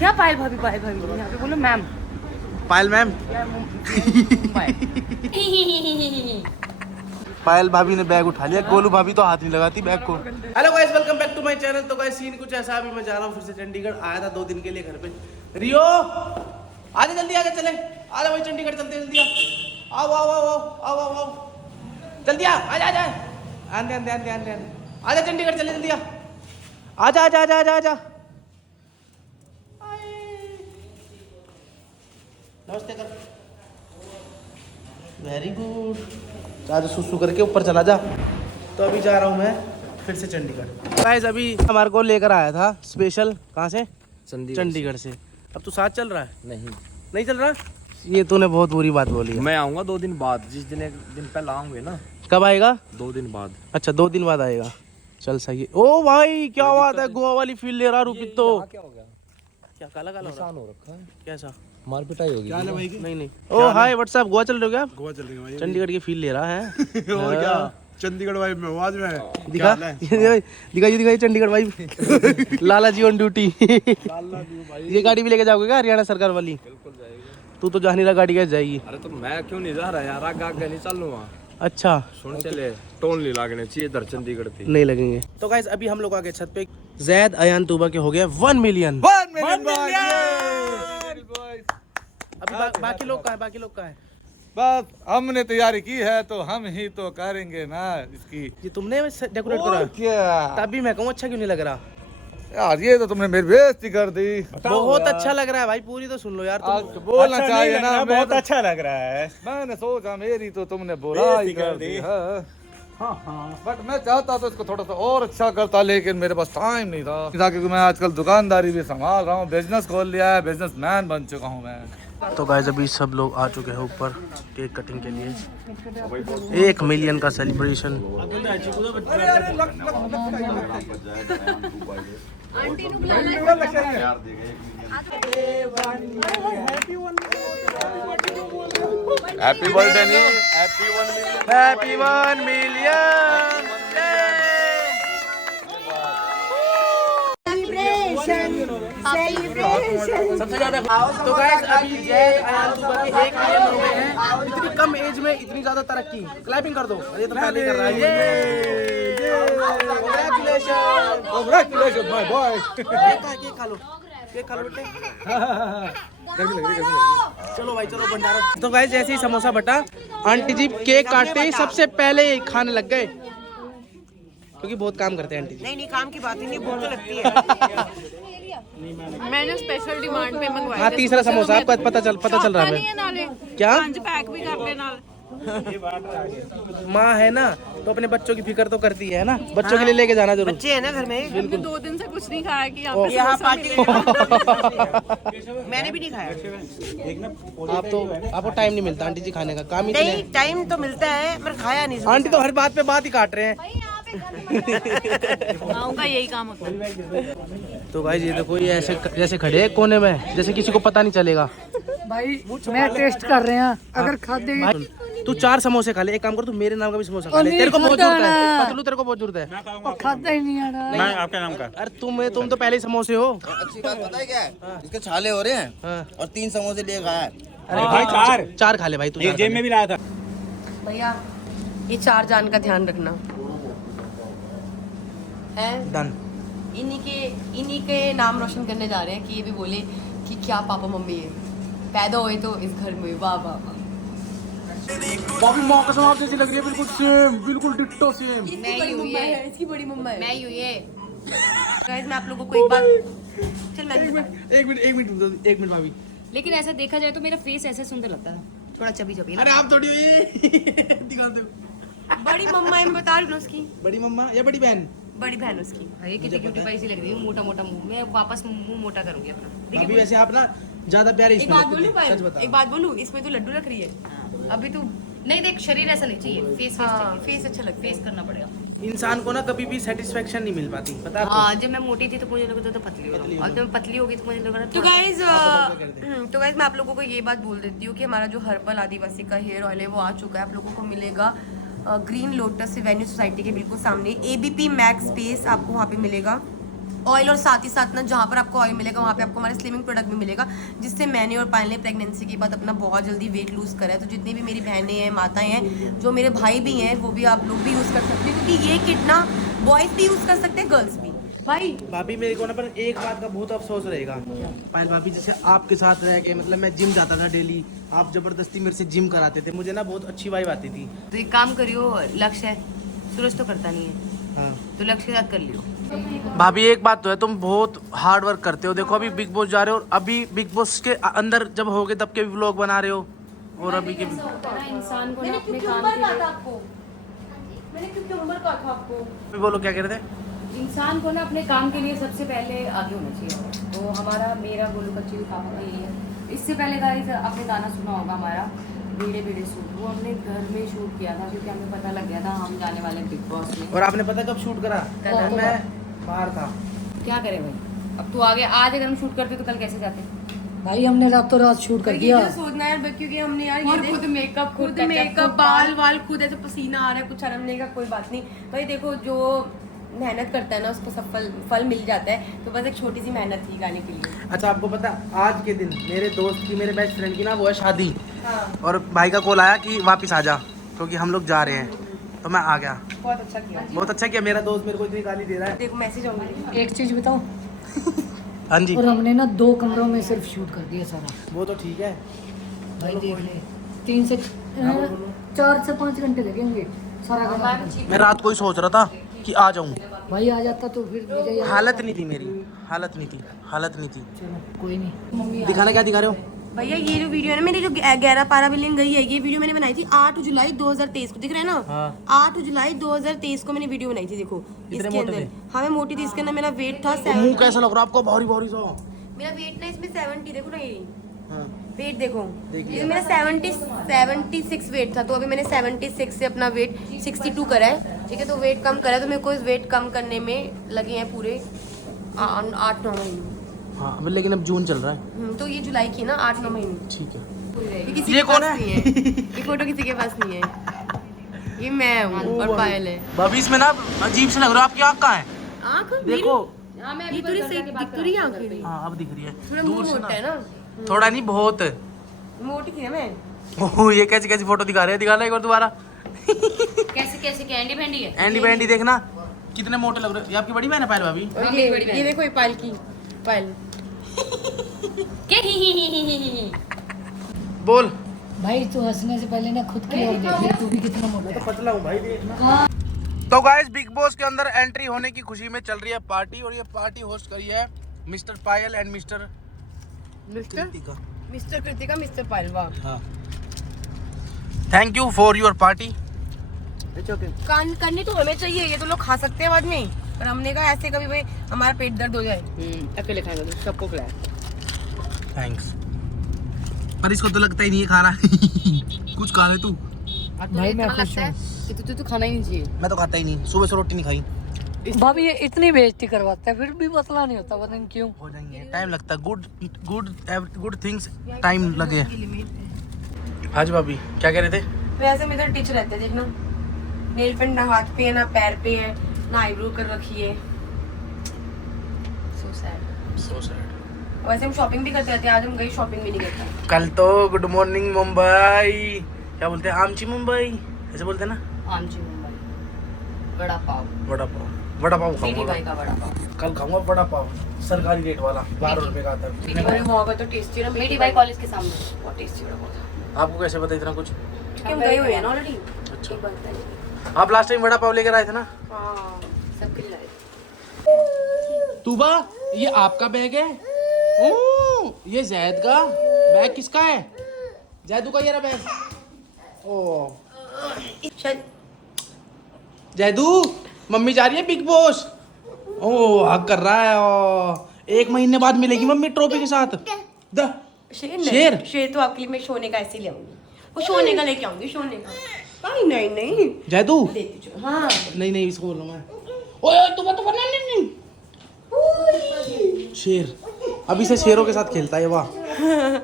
क्या पायल भाभी यहाँ पे बोलो मैम। पायल मैम। पायल भाभी ने बैग उठा लिया, गोलू भाभी तो हाथ नहीं लगाती बैग को। Hello guys, welcome back to my channel. तो गाइस सीन कुछ ऐसा, अभी मैं जा रहा हूँ फिर से चंडीगढ़। आया था 2 दिन के लिए घर पे। रियो आजा जल्दी, आजा चले, आजा भाई चंडीगढ़ चलते, जल्दी आओ आओ आओ आओ आओ आओ जल्दी आजा आजा आंदे आंदे आंदे आंदे आजा चंडीगढ़ चले, जल्दी आजा आजा आजा आजा आजा। नमस्ते कर, वेरी गुड। आज सुसु करके ऊपर चला जा। तो अभी जा रहा हूँ मैं फिर से चंडीगढ़। गाइस अभी हमारे को लेकर आया था स्पेशल, कहाँ से? चंडीगढ़ से। अब तू साथ चल रहा है? नहीं चल रहा। ये तूने बहुत बुरी बात बोली है। मैं आऊंगा 2 दिन बाद, जिस दिन एक दिन पहले आऊंगे ना। कब आएगा? 2 दिन बाद। अच्छा 2 दिन बाद आएगा, चल सही है। ओ भाई क्या बात है, गोवा वाली फील ले रहा रूपित तो। क्या हो गया? क्या काला काला निशान हो रखा है? कैसा? मार पिटाई होगी? क्या भाई? नहीं ओ हाय व्हाट्सएप, गोवा चल रहे हो क्या? गोवा चल रहे हैं भाई। चंडीगढ़ की फील ले रहा है। और क्या चंडीगढ़ वाइब में आज में दिखा दिखाई चंडीगढ़ भाई। लाला जी ऑन ड्यूटी। ये गाड़ी भी लेके जाओगे क्या, हरियाणा सरकार वाली? बिल्कुल जाएगी। तू तो जा नहीं रहा, गाड़ी कैसे जाएगी? अरे तो मैं क्यों नहीं जा रहा यार, आगे नहीं चल लूंगा। अच्छा सुन चले, टोल नहीं लागने चाहिए इधर चंडीगढ़ थी। नहीं लगेंगे। तो गाइस अभी हम लोग आगे छत पे। जैद अयान तूबा के हो गया 1 मिलियन। अभी बाकी लोग कहाँ है? बाकी लोग कहाँ है? बस हमने तैयारी की है तो हम ही तो करेंगे ना इसकी। ये तुमने डेकोरेट करा? क्या तभी मैं कहूँ अच्छा क्यों नहीं लग रहा यार, ये तो तुमने मेरी बेइज्जती कर दी। बहुत अच्छा लग रहा है भाई, पूरी तो सुन लो यार। आज बोलना अच्छा चाहिए नहीं ना, लग रहा, मैं बहुत तो- अच्छा लग रहा है। मैंने सोचा मेरी तो तुमने बुराई कर दी है। बट मैं चाहता तो इसको थोड़ा सा और अच्छा करता, लेकिन मेरे पास टाइम नहीं था। क्योंकि मैं आजकल दुकानदारी भी संभाल रहा हूँ, बिजनेस खोल लिया है, बिजनेसमैन बन चुका हूँ मैं। तो गाइस अभी सब लोग आ चुके हैं ऊपर केक कटिंग के लिए। 1 मिलियन का सेलिब्रेशन। हैप्पी बर्थडे नहीं, हैप्पी 1 मिलियन। सबसे ज्यादा तो गाइस अभी जैद अयान तूबा के 1 मिलियन हो गए हैं। इतनी कम एज में इतनी ज्यादा तरक्की। क्लैपिंग कर दो। ये तो पहले कर रहा है। Congratulations my boy। केक खा लो, केक खा लो बेटे। चलो भाई चलो भंडारा। तो गाइस जैसे ही समोसा बटा, आंटी जी केक काटते ही सबसे पहले खाने लग गए, क्योंकि बहुत काम करते हैं आंटी जी। नहीं काम की बात ही नहीं, भूख तो लगती है। मैंने स्पेशल डिमांड पे मंगवाया। हाँ तीसरा समोसा आपको पता चल रहा है क्या? 5 पैक भी कर ले नाल। माँ है ना तो अपने बच्चों की फिक्र तो करती है ना, बच्चों के लिए लेके जाना जरूर। बच्चे है ना घर में। हमने 2 दिन से कुछ नहीं खाया कि यहाँ पार्टी मैंने भी नहीं खाया। आपको टाइम नहीं मिलता आंटी जी खाने का, काम ही इतने नहीं टाइम तो मिलता है पर खाया नहीं। आंटी तो हर बात पे बात ही काट रहे हैं। माँ का यही काम होता है। तो भाई ये देखो, ये ऐसे जैसे खड़े हैं कोने में, जैसे किसी को पता नहीं चलेगा। भाई मैं टेस्ट कर रहे हैं, अगर खाते भाई, तू 4 समोसे खा ले। एक काम कर, तू मेरे नाम का भी समोसा खा ले। तेरे को बहुत जरूरत है पतलू, तेरे को बहुत जरूरत है। खाता ही नहीं है ना। मैं आपका नाम का। अरे तुम तो पहले ही समोसे हो। अच्छी बात पता है क्या है? इसके छाले हो रहे हैं हाँ। और 3 समोसे लिए खाया है। अरे भाई 4 खा ले भाई तू। ये जेब में भी लाया था। भैया ये 4 जान का ध्यान रखना है। डन। इन्हीं के नाम रोशन करने जा रहे हैं कि ये भी बोले कि क्या पापा मम्मी है, पैदा हुए तो इस घर में। वाह वाह वाह। बाबू माँ कसम आप जैसी लग रही है, बिल्कुल सेम, बिल्कुल डिट्टो सेम। मैं ही हुई है, इसकी बड़ी मम्मा है। मैं ही हुई है। गाइस मैं आप लोगों को एक बात चल मैं एक मिनट भाभी। लेकिन ऐसा देखा जाए तो मेरा फेस ऐसे सुंदर लगता है। थोड़ा चबी चबी ना। अरे आप थोड़ी दिखा दो। बड़ी मम्मा है, मैं बता रही हूँ उसकी बड़ी मम्मा या बड़ी बहन? बड़ी बहन उसकी। भाई कितनी क्यूटी पाई सी लग रही है, मोटा मोटा मुंह। मैं वापस मुंह मोटा करूंगी अपना। अभी वैसे आप ना ज्यादा प्यारे एक इसमें बात लगते बोलूं थे, भाई, सच बता। एक बात बोलूं, इसमें तो लड्डू रख रही है। अभी तो नहीं देख, शरीर ऐसा नहीं चाहिए, फेस चाहिए। फेस अच्छा लगता है। फेस करना पड़ेगा। इंसान को ना कभी भी सेटिस्फेक्शन नहीं मिल पाती, पता है आपको? हाँ, जब मैं मोटी थी तो मुझे लगा था पतली हो रहा हूँ, और जब मैं पतली होगी तो मुझे लगा तो गाइज मैं आप लोगों को ये बात बोल देती हूँ कि हमारा जो हर्बल आदिवासी का हेयर ऑयल है वो आ चुका है। आप लोगों को मिलेगा ग्रीन लोटस वेन्यू सोसाइटी के बिल्कुल सामने। ABP मैक्स स्पेस आपको वहाँ पे मिलेगा। ऑयल और साथ ही साथ ना जहाँ पर आपको ऑयल मिलेगा वहाँ पे आपको हमारे स्लिमिंग प्रोडक्ट भी मिलेगा, जिससे मैंने और पायल ने प्रेगनेंसी के बाद अपना बहुत जल्दी वेट लूज़ करा है। तो जितनी भी मेरी बहनें हैं, माताएं हैं, जो मेरे भाई भी हैं, वो भी आप लोग भी यूज़ कर सकते हैं, क्योंकि ये किट ना बॉयज़ भी यूज़ कर सकते हैं, गर्ल्स भी। भाई भाभी मेरे को ना पर एक बात का बहुत अफसोस रहेगा पायल भाभी, जैसे आपके साथ रह के मतलब मैं जिम जाता था डेली, आप जबरदस्ती मेरे से जिम कराते थे, मुझे ना बहुत अच्छी वाइब आती थी। तो एक काम करियो, लक्ष्य है, सूरज तो करता नहीं है, हाँ तो लक्ष्य के साथ कर लियो। भाभी एक बात तो है, तुम बहुत हार्ड वर्क करते हो। देखो अभी बिग बॉस जा रहे हो, अभी बिग बॉस के अंदर जब होगे तब के भी व्लॉग बना रहे हो, और अभी के इंसान को मैंने क्यूकम्बर कहा था आपको, मैंने क्यूकम्बर कहा था आपको। बोलो क्या कह रहे थे? इंसान को ना अपने काम के लिए सबसे पहले आगे होना चाहिए। तो हमारा मेरा गोलू कच्ची भी काम का यही है। इससे पहले गाइस आपने गाना सुना होगा हमारा बीड़े बीड़े सूट, वो हमने घर में शूट किया था, क्योंकि हमें पता लग गया था हम जाने वाले बिग बॉस में। और आपने पता कब शूट करा? मैं बाहर था। क्या करें भाई, अब तू आगे, आज अगर हम शूट करते तो कल कैसे जाते? भाई हमने रातों रात शूट कर दिया। सोचना यार, क्योंकि हमने यार और खुद मेकअप, खुद मेकअप, बाल वाल खुद, ऐसे पसीना आ रहा है, कुछ शर्म का कोई बात नहीं भाई। देखो जो मेहनत करता है ना उसको सब फल मिल जाता है, तो बस एक छोटी सी मेहनत थी गाने के लिए। अच्छा आपको पता आज के दिन मेरे दोस्त की, मेरे बेस्ट फ्रेंड की ना वो है शादी, हाँ और भाई का कॉल आया कि वापस आ जा क्योंकि हम लोग जा रहे हैं, तो मैं आ गया। बहुत अच्छा किया, बहुत अच्छा किया, मेरा दोस्त मेरे को इतनी गाली दे रहा है। देखो मैसेज आऊंगी। एक चीज बताओ, हाँ जी और हमने ना 2 कमरों में सिर्फ शूट कर दिया सारा। वो तो ठीक है। भाई देख ले, 3 से 4 से 5 घंटे लगेंगे सारा काम। मैं रात को ही सोच रहा था कि आ जाऊं, भाई आ जाता तो फिर मेरे यहाँ हालत नहीं थी मेरी, हालत नहीं थी। चलो कोई नहीं। दिखाना क्या दिखा रहे हो? भैया ये जो वीडियो है ना, मेरी जो 11 पारा बिलिंग गई है, ये वीडियो मैंने बनाई थी 8 जुलाई 2023 को, दिख रहा है ना? हाँ। 8 जुलाई 2023 को मैंने वीडियो बनाई थी। देखो इसके मोटे अंदर, हाँ मैं मोटी थी, इसके अंदर मेरा वेट था मुंह 70। कैसा लग रहा है आपको? भारी भारी सा। मेरा वेट ना इसमें 70, देखो ना ये हाँ। वेट देखो, देख लिया। ये मेरा 76 वेट था, तो अभी मैंने 76 से अपना वेट 62 करा है, ठीक है? तो वेट कम करा है, तो मेरे को इस वेट कम करने में लगे हैं पूरे 8-9 महीने। हाँ अब लेकिन अब जून चल रहा है। तो ये जुलाई की ना 8-9 महीने। ठीक है। ये किसी ये के कौन पास है? नहीं है, ये फोटो किसी के पास नहीं है, ये मैं हूँ और पायल है। भाभी इसमें ना अजीब से लग रहा है, आपकी आँख कहाँ है? आँख देखो। ये थोड़ी सही दिख तो रही है आँखें, हाँ अब दिख रही है। थोड़ा दूर मुंह से मोटा है ना, थोड़ा नहीं बहुत। मोटी थी ना मैं। ओह ये कैसी कैसी फोटो दिखा रहे हैं, दिखाना एक बार दोबारा। कैसे कैसे कैंडी बैंडी है? एंडी बैंडी देखना कितने मोटे लग रहे हैं। ये आपकी बड़ी बहन है पायल भाभी? और ये देखो, ये पायल की पायल। बोल। भाई तू हंसने से पहले ना खुद की ओर देख ले, तू भी कितना मोटा है। पतला हूँ भाई, देखना। तो गाइस बिग बॉस के अंदर एंट्री होने की खुशी में चल रही है पार्टी, और ये पार्टी होस्ट करी है mister Payal and mister Kritika. Mister Kritika, mister Payal, वाह। हाँ thank you for your party. करनी तो हमें चाहिए, ये तो लोग खा सकते हैं बाद में, पर हमने कहा ऐसे कभी भाई हमारा पेट दर्द हो जाए। अकेले खाएंगे तो सबको खिलाया। थैंक्स। पर इसको तो लगता ही नहीं है खाना। कुछ खा ले तू। भाई मैं खुश हूँ। तू खाना ही नहीं चाहिए। मैं तो खाता ही नहीं, सुबह से रोटी नहीं खाई। भाभी ये इतनी बेइज्जती करवाता है फिर भी पतला नहीं होता, पता नहीं क्यों। हो जाएंगे, टाइम लगता है। गुड थिंग्स टाइम लगे। हाँ जी भाभी क्या कह रहे थे? वैसे मेरे तो टिच रहते हैं, देखना नेल पेंट ना हाथ पे है ना पैर पे है ना आईब्रो कर रखी है। So sad. वैसे हम शॉपिंग भी करते रहते हैं, आज हम गई शॉपिंग भी नहीं करते। कल तो गुड मॉर्निंग मुंबई, क्या बोलते हैं, आमची मुंबई ऐसे बोलते हैं ना। आमची मुंबई, वड़ा पाव खाऊंगा। भाई का वड़ा पाव कल खाऊंगा वड़ा पाव, सरकारी रेट वाला 12 रुपए का आता है। अरे वहाँ का तो टेस्टी ना, मेरी भाई कॉलेज के सामने बहुत टेस्टी बड़ा बहुत। आपको कैसे पता इतना कुछ? हम गए हुए हैं ना ऑलरेडी। अच्छा आप लास्ट टाइम वड़ा पाव लेकर आए थे ना? हाँ सबके लिए। तूबा ये आपका बैग है? ओह ये जैद का बैग किसका है? जैदू का ये रहा बैग। ओह जैदू मम्मी जा रही है बिग बॉस। ओह हक कर रहा है। और 1 महीने बाद मिलेगी मम्मी ट्रॉफी के साथ। द शेर तो आपके लिए मैं सोने का ऐसे ले आऊंगी, वो सोने का लेके आऊंगी, सोने का। नहीं जैदू देती चलो। हाँ नहीं इसको बोल रहा हूँ मैं। ओए तू नहीं शेर अभी से शेरों के साथ खेलता है। वाह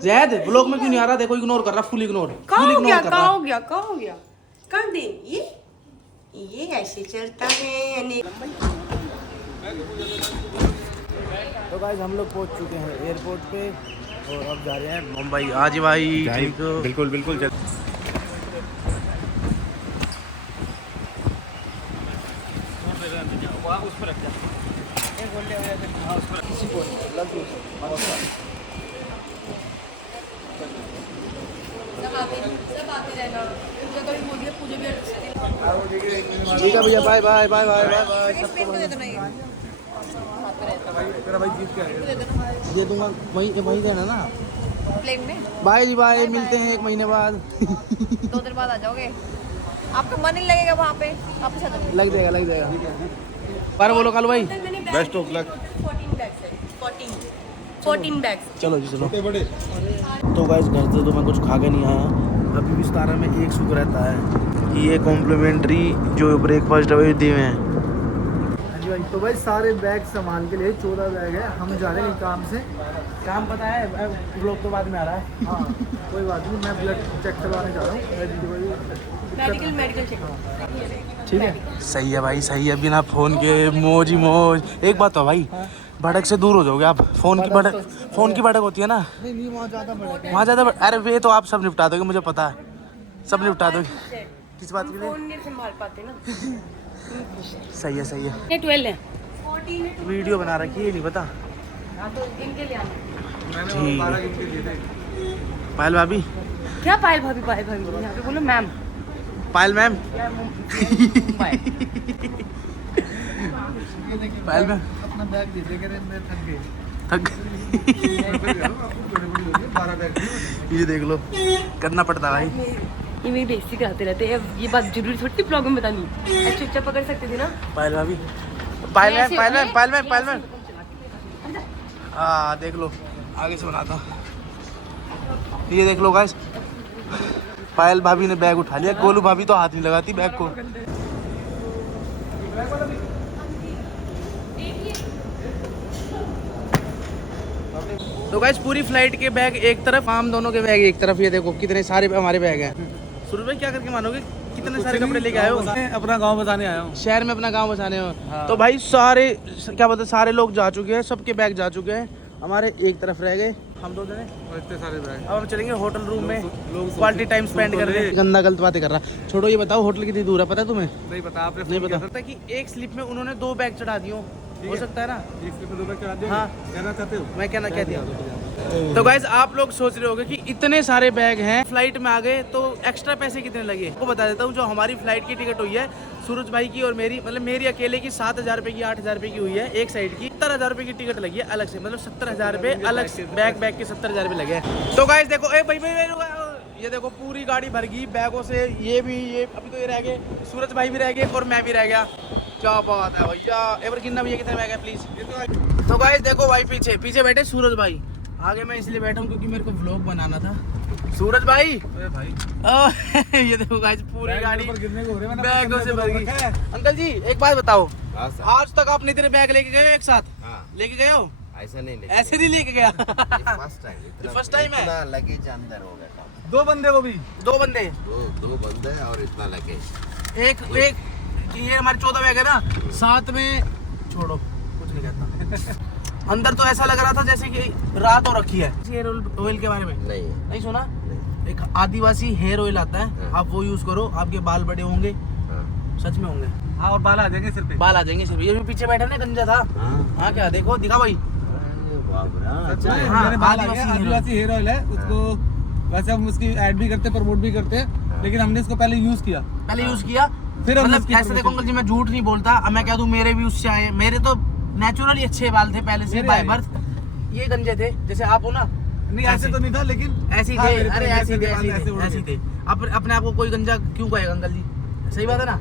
जैद ब्लॉग में क्यों नहीं आ रहा? देखो इग्नोर कर रहा, फुल इग्नोर। कहाँ हो गया कर दे। ये ऐसे चलता है। तो गाइस हम लोग पहुंच चुके हैं एयरपोर्ट पे और अब जा रहे हैं मुंबई। आज भाई ठीक हो? बिल्कुल बिल्कुल चल। ठीक है भैया, bye bye bye bye bye bye. ये दूंगा, वहीं देना ना प्लेन में बाय जी, बाय। मिलते हैं 1 महीने बाद। 2 दिन बाद आ जाओगे। आपका मन नहीं लगेगा वहाँ पे, वापस आ जाओगे। लग जाएगा। पर बोलो कालू भाई। Best of luck. 14 बैग्स। चलो जी चलो। तो गाइस घर से तो मैं कुछ खा के नहीं आया। अभी भी 17 में एक सुख रहता है कि ये कॉम्प्लीमेंट्री जो ब्रेकफास्ट है वो दिए हुए हैं। जी भाई, तो भाई सारे बैग सामान के लिए 14 बैग है। हम जा रहे हैं काम से। काम पता है, ब्लॉग तो बाद में आ रहा है। हाँ कोई बात नहीं, मैं ब्लड चेक करवाने जा रहा हूँ। Medical checkup. ठीक है, सही है भाई, सही है। बिना फ़ोन के मौज ही मौज। एक बात तो भाई, भड़क से दूर हो जाओगे आप। फ़ोन की भड़क होती है ना, नहीं वहाँ ज़्यादा बड़ा वहाँ ज़्यादा। अरे वे तो आप सब निपटा दोगे, मुझे पता है, सब निपटा दोगे। किस बात के लिए? फोन नहीं संभाल पाते ना। सही है। ये 12 है। वीडियो बना रखी है, नहीं पता। तो इनके लिए आना। ठीक है। पायल भाभी, क्या पायल भाभी यहाँ पे बोलो मैम। पायल मैम, पायल मैम अपना बैग दे दे, मैं थक गए। थक। 12 बैग। ये देख लो, करना पड़ता भाई। ये मेरी बेइज्जती कराते रहते हैं। ये बात जरूरी थोड़ी थी ब्लॉग में बतानी। ऐसे चुपचाप पकड़ सकते थे ना। पायल भाभी, पायल मैम। हाँ देख लो, आगे से बनाता हूँ। ये देख लो गाइस, पायल भाभी ने बैग उठा लिया। गोलू भाभी तो हाथ नहीं लगाती बैग को। तो गाइस पूरी फ्लाइट के बैग एक तरफ, हम दोनों के बैग एक तरफ। ये देखो कितने सारे हमारे बैग हैं। सूरज भाई क्या करके मानोगे, कितने सारे कपड़े लेके आए हो? अपना गाँव बताने आया हूँ। शहर में अपना गांव बसाने हो। तो भाई सारे क्या बोलते, सारे लोग जा चुके हैं, सबके बैग जा चुके हैं। हमारे एक तरफ रह गए, हम 2 जने। इतने सारे बैग। अब हम चलेंगे होटल रूम में, क्वालिटी टाइम स्पेंड कर रहे हैं। गंदा गलत बातें कर रहा। छोड़ो, ये बताओ होटल कितनी दूर है, पता है तुम्हें? नहीं पता, आपने नहीं पता कि एक स्लिप में उन्होंने 2 बैग चढ़ा दिए हो सकता है ना। एक स्लिप में 2 बैग चढ़ा दिया। हाँ। कहना चाहते हो? मैं क्या दिया। तो गाइस आप लोग सोच रहे होंगे कि इतने सारे बैग हैं, फ्लाइट में आ गए तो एक्स्ट्रा पैसे कितने लगे। आपको बता देता हूँ, जो हमारी फ्लाइट की टिकट हुई है सूरज भाई की और मेरी, मतलब मेरी अकेले की 7,000 रुपये की, 8,000 रुपये की हुई है एक साइड की। 70,000 रुपये की टिकट लगी है अलग से, मतलब 70,000 रुपये अलग से, बैग के 70,000 रुपये लगे हैं। तो गाइस देखो, भाई ये देखो पूरी गाड़ी भर गई बैगों से। ये अभी तो ये रह गए, सूरज भाई भी रह गए और मैं भी रह गया। क्या बात है भैया। एवर गिनना भैया कितने बैग है प्लीज। तो गाइस देखो भाई, पीछे बैठे सूरज भाई। आगे मैं इसलिए बैठा हूँ क्योंकि मेरे को व्लॉग बनाना था। सूरज भाई, ये देखो गाइस पूरी गाड़ी बैगों से भर गई। अंकल जी एक बात बताओ, आज तक आपने इतने बैग लेके गए हो एक साथ? लेके गए हो? ऐसा नहीं ऐसे नहीं लेके गया। फर्स्ट टाइम है। लगेज अंदर होगा। 2 बंदे वो भी। 2 बंदे, दो बंदे और इतना लगेज। एक ये हमारे 14 बैग है ना, साथ में छोड़ो कुछ नहीं कहता। अंदर तो ऐसा लग रहा था जैसे कि रात हो रखी है। हेयर ऑयल के बारे में नहीं सुना? एक आदिवासी हेयर ऑयल आता है, आप वो यूज करो, आपके बाल बड़े होंगे। सच में होंगे। हाँ, और बाल आ जाएंगे सिर पे। बाल आ जाएंगे सिर पे। ये भी पीछे बैठा ना गंजा था। हाँ क्या देखो, दिखा भाई। अच्छा, हाँ, मेरे बाल आ गए। आदिवासी आदिवासी हेयर ऑयल है उसको। वैसे हम उसकी ऐड भी करते हैं, प्रमोट भी करते हैं, लेकिन हमने इसको पहले यूज किया। फिर मतलब ऐसे देखो अंकल जी, मैं झूठ नहीं बोलता। अब मैं कह दूं मेरे भी उससे आए, मेरे तो नेचुरली अच्छे बाल थे पहले से बाय बर्थ। ये गंजे थे जैसे आप हो ना। नहीं ऐसे तो नहीं था, लेकिन ऐसे ही हाँ, थे। मेरे तो अरे ऐसे ऐसे थे, थे। अपने आप को कोई गंजा क्यों कहेगा अंकल जी? सही बात है ना।